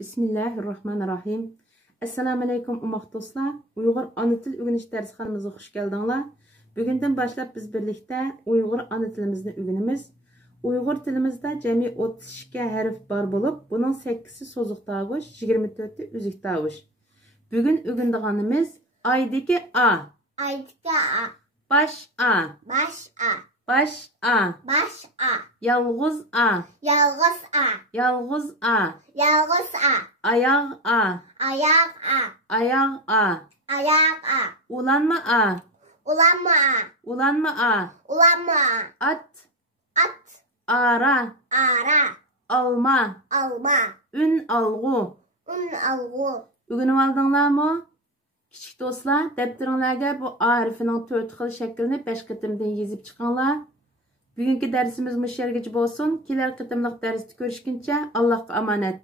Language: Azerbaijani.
Bismillahirrahmanirrahim. Assalamu alaykum ummaq dostlar. Uyghur ana til öğreniş dərsxanamıza xoş gəldinglar. Bugündən başlap biz birlikdə Uyghur ana tilimizni öğrenimiz. Uyghur tilimizdə cəmi 32 hərf bar olub, bunun 8'i sozuq tavuş, 24'ü üzük tavuş. Bugün öğrendiğimiz aydaki A. Aydaki A. Baş A. Baş A. Baş A. Baş A. Yalğız A. Yalğız A. Yalğız A. Yalğız A. Ayaq A. Ayaq A. Ayaq A. Ayaq A. Ulanma A. Ulanma A. Ulanma A. Ulanma A. At. At. Ara. Ara. Alma. Alma. Ün alğu. Un alğu. Öğrenip aldыңlar mı? Kiçik dostlar, defteringizde bu A harfinin 4 xil şeklini 5 qitimdan yazıp çıkanlar. Bugünkü dersimiz bu yergacha bo'lsin. Kelar qitimliq darsda ko'rishguncha Allohga omonat.